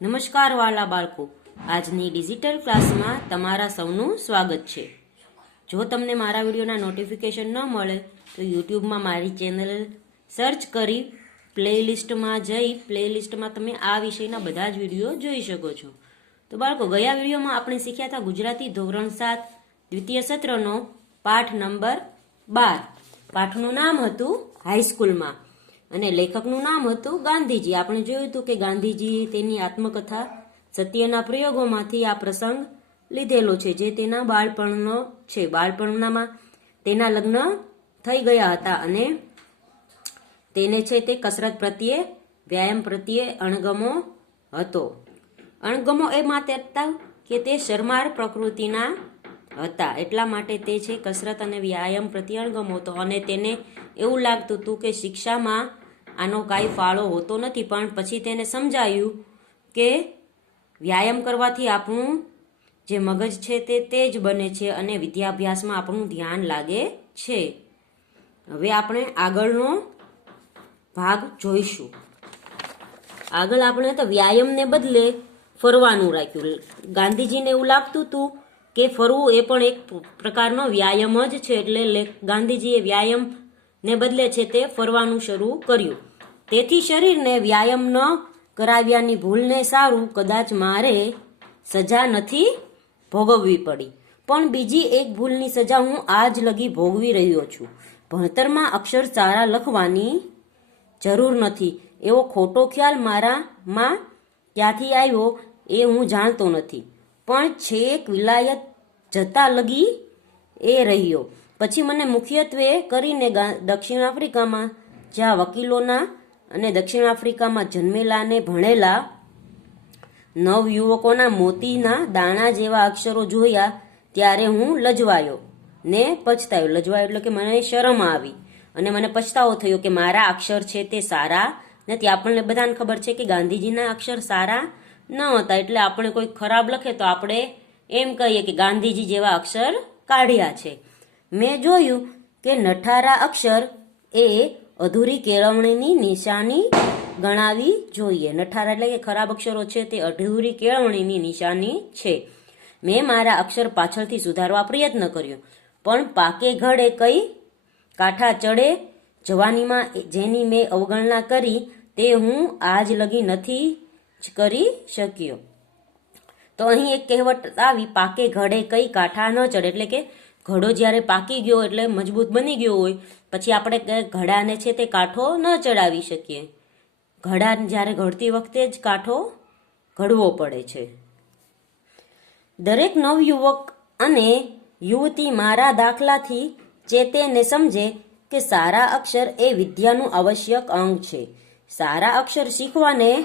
નમસ્કાર વાલા બાળકો, આજની ડિજિટલ ક્લાસમાં તમારા સૌનું સ્વાગત છે. જો તમને મારા વિડીયોના નોટિફિકેશન ન મળે, તો યુટ્યુબમાં મારી ચેનલ સર્ચ કરી પ્લેલિસ્ટમાં જઈ પ્લેલિસ્ટમાં તમે આ વિષયના બધા જ વીડિયો જોઈ શકો છો. તો બાળકો, ગયા વિડીયોમાં આપણે શીખ્યા હતા ગુજરાતી ધોરણ સાત, દ્વિતીય સત્રનો પાઠ નંબર બાર. પાઠનું નામ હતું હાઈસ્કૂલમાં અને લેખકનું નામ હતું ગાંધીજી. આપણે જોયું હતું કે ગાંધીજી તેની આત્મકથા સત્યના પ્રયોગોમાંથી આ પ્રસંગ લીધેલો છે, જે તેના બાળપણનો છે. બાળપણનામાં તેના લગ્ન થઈ ગયા હતા અને તેને છે તે કસરત પ્રત્યે, વ્યાયામ પ્રત્યે અણગમો હતો. અણગમો એ માટે હતા કે તે શરમાર પ્રકૃતિના હતા. એટલા માટે તે છે કસરત અને વ્યાયામ પ્રત્યે અણગમો હતો અને તેને એવું લાગતું હતું કે શિક્ષામાં આનો કાંઈ ફાળો હોતો નથી, પણ પછી તેને સમજાયું કે વ્યાયામ કરવાથી આપણું જે મગજ છે તે તેજ બને છે અને વિદ્યાભ્યાસમાં આપણું ધ્યાન લાગે છે. હવે આપણે આગળનો ભાગ જોઈશું. આગળ આપણે તો વ્યાયામને બદલે ફરવાનું રાખ્યું. ગાંધીજીને એવું લાગતું હતું કે ફરવું એ પણ એક પ્રકારનો વ્યાયામ જ છે, એટલે ગાંધીજીએ વ્યાયામને બદલે છે તે ફરવાનું શરૂ કર્યું. તેથી શરીરને વ્યાયામ ન કરાવ્યાની ભૂલને સારું કદાચ મારે સજા નથી ભોગવવી પડી. પણ બીજી એક ભૂલની સજા હું આજ લગી ભોગવી રહ્યો છું. ભણતરમાં અક્ષર સારા લખવાની જરૂર નથી. એવો ખોટો ખ્યાલ મારામાં ક્યાંથી આવ્યો એ હું જાણતો નથી. પણ છેક વિલાયત જતા લગી એ રહ્યો. પછી મને મુખ્યત્વે કરીને દક્ષિણ આફ્રિકામાં જ્યાં વકીલોના અને દક્ષિણ આફ્રિકામાં જન્મેલા અને ભણેલા નવયુવકોના મોતીના દાણા જેવા અક્ષરો જોયા ત્યારે હું લજવાયો, ને પછતાયો. લજવાયો એટલે કે મને શરમ આવી અને મને પછતાવો થયો કે મારા અક્ષર છે તે સારા નથી. આપણને બધાને ખબર છે કે ગાંધીજીના અક્ષર સારા ન હતા. એટલે આપણે કોઈ ખરાબ લખે તો આપણે એમ કહીએ કે ગાંધીજી જેવા અક્ષર કાઢ્યા છે. મેં જોયું કે નઠારા અક્ષર એ અધૂરી કેળવણીની નિશાની ગણાવી જોઈએ. નઠારા એટલે કે ખરાબ અક્ષરો છે તે અધૂરી કેળવણીની નિશાની છે. મેં મારા અક્ષર પાછળથી સુધારવા પ્રયત્ન કર્યો, પણ પાકે ઘડે કઈ, કાંઠા ચડે, જવાનીમાં જેની મેં અવગણના કરી તે હું આજ લગી નથી જ કરી શક્યો. તો અહીં એક કહેવત આવી, પાકે ઘડે કઈ કાંઠા ન ચડે. એટલે કે ઘડો જ્યારે પાકી ગયો એટલે મજબૂત બની ગયો હોય, પછી આપણે ઘડાને છે તે કાંઠો ન ચડાવી શકીએ. ઘડા જ્યારે ઘડતી વખતે જ કાંઠો ઘડવો પડે છે. દરેક નવયુવક અને યુવતી મારા દાખલાથી ચેતે ને સમજે કે સારા અક્ષર એ વિદ્યાનું આવશ્યક અંગ છે. સારા અક્ષર શીખવાને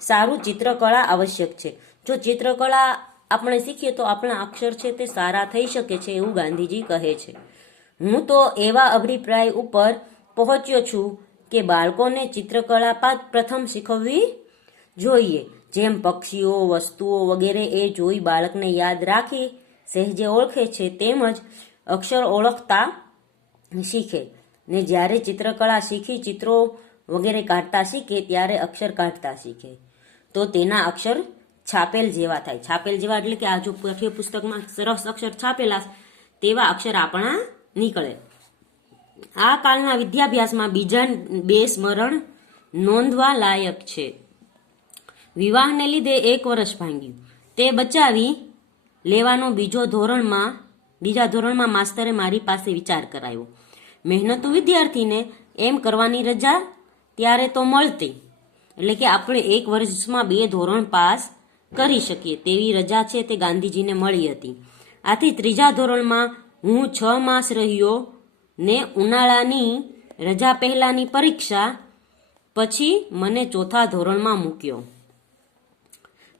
સારું ચિત્રકળા આવશ્યક છે. જો ચિત્રકળા આપણે શીખીએ તો આપણા અક્ષર છે તે સારા થઈ શકે છે એવું ગાંધીજી કહે છે. હું તો એવા અભિપ્રાય ઉપર પહોંચ્યો છું કે બાળકોને ચિત્રકળા પ્રથમ શીખવવી જોઈએ. જેમ પક્ષીઓ, વસ્તુઓ વગેરે એ જોઈ બાળકને યાદ રાખી સહેજે ઓળખે છે તેમજ અક્ષર ઓળખતા શીખે. ને જ્યારે ચિત્રકળા શીખી ચિત્રો વગેરે કાઢતા શીખે, ત્યારે અક્ષર કાઢતા શીખે. તો તેના અક્ષર છાપેલ જેવા થાય. છાપેલ જેવા એટલે કે આ જો પાઠ્ય પુસ્તકમાં સરસ અક્ષર છાપેલા તેવા અક્ષર આપણા નીકળે. આ કાળના વિદ્યાભ્યાસમાં બીજા બે સ્મરણ નોંધવા લાયક છે. વિવાહને લીધે એક વર્ષ ભાંગ્યું. તે બચાવી લેવાનો બીજો ધોરણમાં, બીજા ધોરણમાં માસ્તરે મારી પાસે વિચાર કરાયો. મહેનતુ વિદ્યાર્થીને એમ કરવાની રજા, ત્યારે તો મળતી. એટલે કે આપણે એક વર્ષમાં બે ધોરણ પાસ કરી શકીએ તેવી રજા છે તે ગાંધીજીને મળી હતી. આથી ત્રીજા ધોરણમાં હું છ માસ રહ્યો ને ઉનાળાની રજા પહેલાની પરીક્ષા પછી મને ચોથા ધોરણમાં મૂક્યો.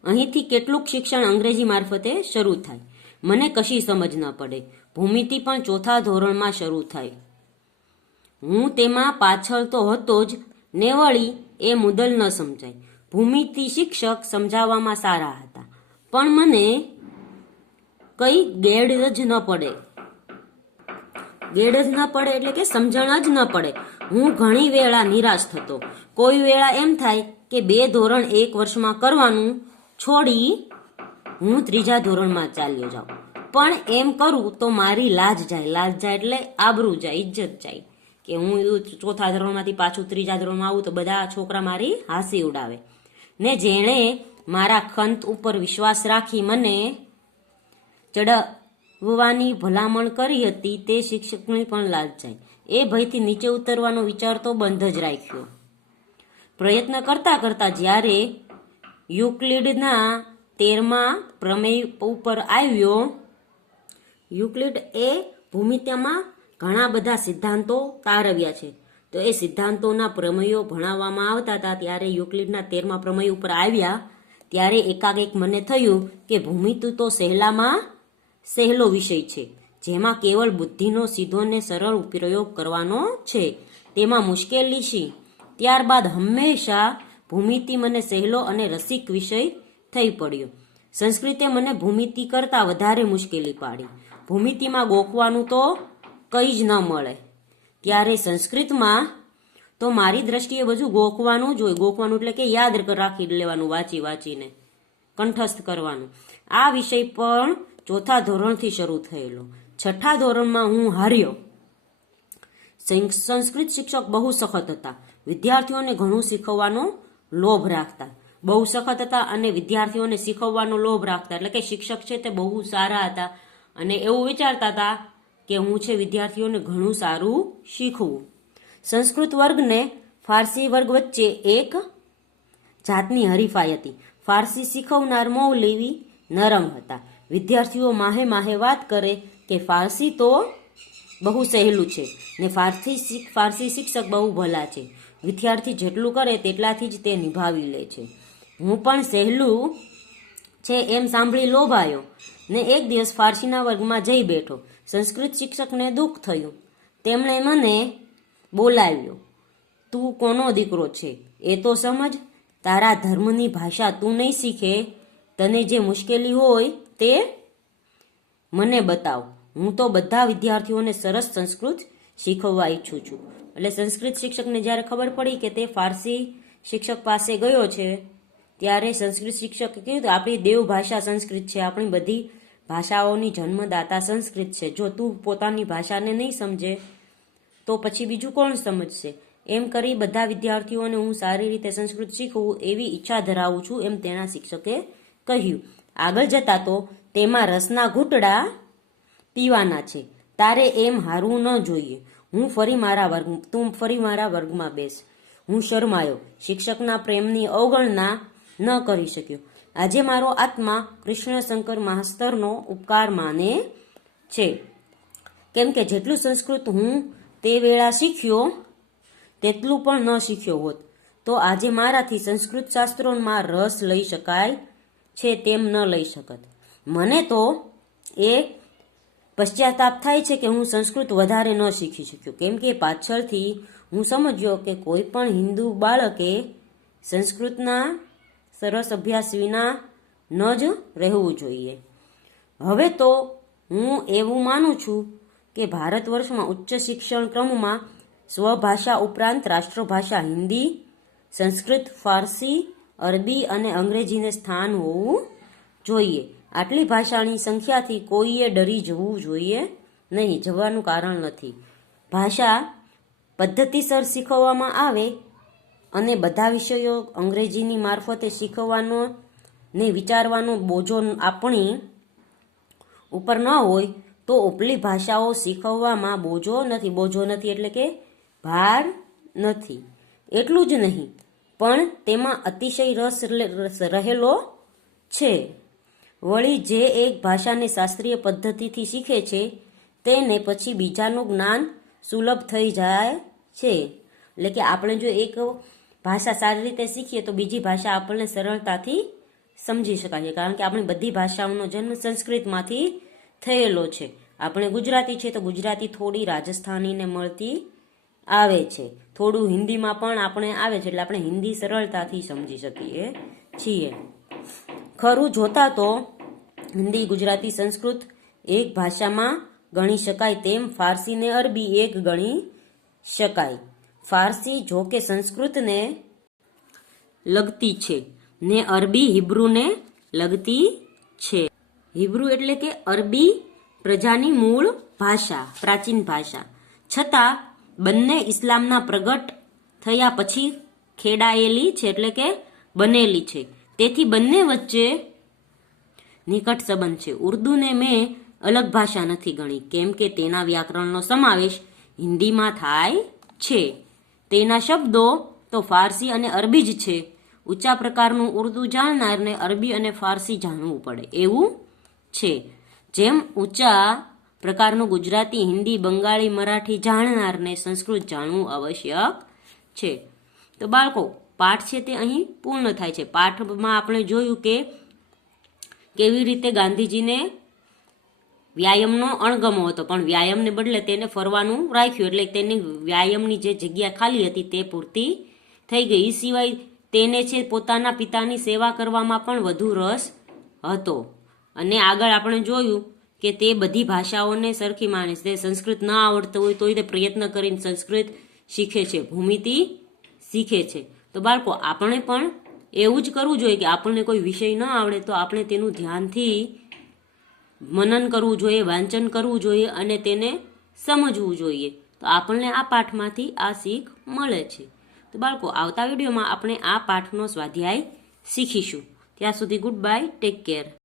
અહીંથી કેટલુંક શિક્ષણ અંગ્રેજી મારફતે શરૂ થાય. મને કશી સમજ ન પડે. ભૂમિતિ પણ ચોથા ધોરણમાં શરૂ થાય. હું તેમાં પાછળ તો હતો જ. ને વળી એ મુદલ ન સમજાય. ભૂમિતિ શિક્ષક સમજાવવામાં સારા હતા. પણ મને કંઈ ગેડ જ ન પડે. ગેડ જ ન પડે એટલે કે સમજણ જ ન પડે. હું ઘણી વેળા નિરાશ થતો. કોઈ વેળા એમ થાય કે બે ધોરણ એક વર્ષમાં કરવાનું છોડી હું ત્રીજા ધોરણમાં ચાલ્યો જાઉં. પણ એમ કરું તો મારી લાજ જાય. લાજ જાય એટલે આબરૂ જાય, ઇજ્જત જાય. કે હું ચોથા ધોરણમાંથી પાછું ત્રીજા ધોરણમાં આવું તો બધા છોકરા મારી હાંસી ઉડાવે. ને જેણે મારા ખંત ઉપર વિશ્વાસ રાખી મને ચડવવાની ભલામણ કરી હતી, તે શિક્ષકની પણ જાય એ ભયથી નીચે ઉતરવાનો વિચાર તો બંધ જ રાખ્યો. પ્રયત્ન કરતા કરતા જ્યારે યુક્લિડના તેરમાં પ્રમેય ઉપર આવ્યો, યુક્લિડ એ ભૂમિત્યામાં ઘણા બધા સિદ્ધાંતો તારવ્યા છે. તો એ સિદ્ધાંતોના પ્રમેયો ભણાવવામાં આવતા હતા. ત્યારે યુક્લિડના તેરમા પ્રમેય ઉપર આવ્યા. ત્યારે એકાએક મને થયું કે ભૂમિતિ તો સહેલામાં સહેલો વિષય છે, જેમાં કેવળ બુદ્ધિનો સીધો ને સરળ પ્રયોગ કરવાનો છે. તેમાં મુશ્કેલી શી ત્યારબાદ હંમેશા ભૂમિતિ મને સહેલો અને રસિક વિષય થઈ પડ્યો. સંસ્કૃતે મને ભૂમિતિ કરતાં વધારે મુશ્કેલી પાડી. ભૂમિતિમાં ગોખવાનું તો કંઈ જ ન મળે. ત્યારે સંસ્કૃતમાં? તો મારી દ્રષ્ટિએ બધું ગોખવાનું જ હોય. ગોખવાનું એટલે કે યાદ રાખી લેવાનું, વાંચી વાંચીને. કંઠસ્થ કરવાનું. આ વિષય પણ ચોથા ધોરણથી શરૂ થયેલો. છઠ્ઠા ધોરણમાં હું હાર્યો. સંસ્કૃત શિક્ષક બહુ સખત હતા. વિદ્યાર્થીઓને ઘણું શીખવવાનો લોભ રાખતા. બહુ સખત હતા અને વિદ્યાર્થીઓને શીખવવાનો લોભ રાખતા. એટલે કે શિક્ષક છે તે બહુ સારા હતા. અને એવું વિચારતા હતા કે હું છે વિદ્યાર્થીઓને ઘણું સારું શીખવું. સંસ્કૃત વર્ગને ફારસી વર્ગ વચ્ચે એક જાતની હરીફાઈ હતી. ફારસી શીખવનાર મૌલવી નરમ હતા. વિદ્યાર્થીઓ માહે માહે વાત કરે કે ફારસી તો બહુ સહેલું છે ને ફારસી ફારસી શિક્ષક બહુ ભલા છે. વિદ્યાર્થી જેટલું કરે તેટલાથી જ તે નિભાવી લે છે. હું પણ સહેલું છે એમ સાંભળી લોભાયો ને એક દિવસ ફારસીના વર્ગમાં જઈ બેઠો. સંસ્કૃત શિક્ષકને દુઃખ થયું. તેમણે મને બોલાવ્યો, તું કોનો દીકરો છે? એ તો સમજ, તારા ધર્મની ભાષા તું નહીં શીખે. તને જે મુશ્કેલી હોય તે મને બતાવ. હું તો બધા વિદ્યાર્થીઓને સરસ સંસ્કૃત શીખવવા ઈચ્છું છું. એટલે સંસ્કૃત શિક્ષકને જ્યારે ખબર પડી કે તે ફારસી શિક્ષક પાસે ગયો છે, ત્યારે સંસ્કૃત શિક્ષકે કીધું, આપણી દેવ ભાષા સંસ્કૃત છે, આપણી બધી ભાષાઓની જન્મદાતા સંસ્કૃત છે. જો તું પોતાની ભાષાને નહીં સમજે, તો પછી બીજું કોણ સમજશે? એમ કરી બધા વિદ્યાર્થીઓને હું સારી રીતે સંસ્કૃત શીખવું એવી ઈચ્છા ધરાવું છું એમ તેના શિક્ષકે કહ્યું. આગળ જતા તો તેમાં રસના ઘૂંટડા પીવાના છે. તારે એમ હારવું ન જોઈએ. હું ફરી મારા વર્ગ, તું ફરી મારા વર્ગમાં બેસ. હું શરમાયો. શિક્ષકના પ્રેમની અવગણના ન કરી શક્યો. આજે મારો આત્મા કૃષ્ણશંકર માસ્તરનો ઉપકાર માને છે. કેમ કે જેટલું સંસ્કૃત હું તે વેળા શીખ્યો, તેટલું પણ ન શીખ્યો હોત. તો આજે મારાથી સંસ્કૃત શાસ્ત્રોમાં રસ લઈ શકાય છે તેમ ન લઈ શકત. મને તો એ પશ્ચાતાપ થાય છે કે હું સંસ્કૃત વધારે ન શીખી શક્યો. કેમ કે પાછળથી હું સમજ્યો કે કોઈ પણ હિન્દુ બાળકે સંસ્કૃતના સરસ અભ્યાસ વિના ન જ રહેવું જોઈએ. હવે તો હું એવું માનું છું કે ભારત વર્ષમાં ઉચ્ચ શિક્ષણ ક્રમમાં સ્વભાષા ઉપરાંત રાષ્ટ્રભાષા હિન્દી, સંસ્કૃત, ફારસી, અરબી અને અંગ્રેજીને સ્થાન હોવું જોઈએ. આટલી ભાષાની સંખ્યાથી કોઈએ ડરી જવું જોઈએ નહીં, જવાનું કારણ નથી. ભાષા પદ્ધતિસર શીખવવામાં આવે અને બધા વિષયો અંગ્રેજીની મારફતે શીખવવાનો ને વિચારવાનો બોજો આપણી ઉપર ન હોય તો ઉપલી ભાષાઓ શીખવવામાં બોજો નથી. બોજો નથી એટલે કે ભાર નથી. એટલું જ નહીં, પણ તેમાં અતિશય રસ રહેલો છે. વળી જે એક ભાષાને શાસ્ત્રીય પદ્ધતિથી શીખે છે, તેને પછી બીજાનું જ્ઞાન સુલભ થઈ જાય છે. એટલે કે આપણે જો એક ભાષા સારી રીતે શીખીએ તો બીજી ભાષા આપણને સરળતાથી સમજી શકાય કારણ કે આપણી બધી ભાષાઓનો જન્મ સંસ્કૃતમાંથી થયેલો છે. આપણે ગુજરાતી છે તો ગુજરાતી થોડી રાજસ્થાનીને મળતી આવે છે. થોડું હિન્દીમાં પણ આપણે આવે છે એટલે આપણે હિન્દી સરળતાથી સમજી શકીએ છીએ. ખરું, જોતા તો હિન્દી, ગુજરાતી સંસ્કૃત એક ભાષામાં ગણી શકાય તેમ ફારસી ને અરબી એક ગણી શકાય. ફારસી જો કે સંસ્કૃતને લગતી છે, ને અરબી હિબ્રુને લગતી છે. હિબ્રુ એટલે કે અરબી પ્રજાની મૂળ ભાષા, પ્રાચીન ભાષા. છતાં, બંને ઇસ્લામના પ્રગટ થયા પછી ખેડાયેલી છે, એટલે કે બનેલી છે. તેથી બંને વચ્ચે નિકટ સંબંધ છે. ઉર્દુને મેં અલગ ભાષા નથી ગણી, કેમ કે તેના વ્યાકરણનો સમાવેશ હિન્દીમાં થાય છે. તેના શબ્દો તો ફારસી અને અરબી જ છે. ઊંચા પ્રકારનું ઉર્દુ જાણનારને અરબી અને ફારસી જાણવું પડે. એવું છે. જેમ ઊંચા પ્રકારનું ગુજરાતી, હિન્દી, બંગાળી, મરાઠી જાણનારને સંસ્કૃત જાણવું આવશ્યક છે. તો બાળકો, પાઠ છે તે અહીં પૂર્ણ થાય છે. પાઠમાં આપણે જોયું કે કેવી રીતે ગાંધીજીને વ્યાયામનો અણગમો હતો. પણ વ્યાયામને બદલે તેને ફરવાનું રાખ્યું. એટલે તેની વ્યાયામની જે જગ્યા ખાલી હતી તે પૂરતી થઈ ગઈ. એ સિવાય તેને છે પોતાના પિતાની સેવા કરવામાં પણ વધુ રસ હતો. અને આગળ આપણે જોયું કે તે બધી ભાષાઓને સરખી માને છે. સંસ્કૃત ન આવડતું હોય તોય તે પ્રયત્ન કરીને સંસ્કૃત શીખે છે. ભૂમિતિ શીખે છે. તો બાળકો, આપણે પણ એવું જ કરવું જોઈએ કે આપણને કોઈ વિષય ન આવડે તો આપણે તેનું ધ્યાનથી મનન કરવું જોઈએ, વાંચન કરવું જોઈએ અને તેને સમજવું જોઈએ. તો આપણને આ પાઠમાંથી આ શીખ મળે છે. તો બાળકો, આવતા વિડીયોમાં આપણે આ પાઠનો સ્વાધ્યાય શીખીશું. ત્યાં સુધી ગુડ બાય ટેક કેર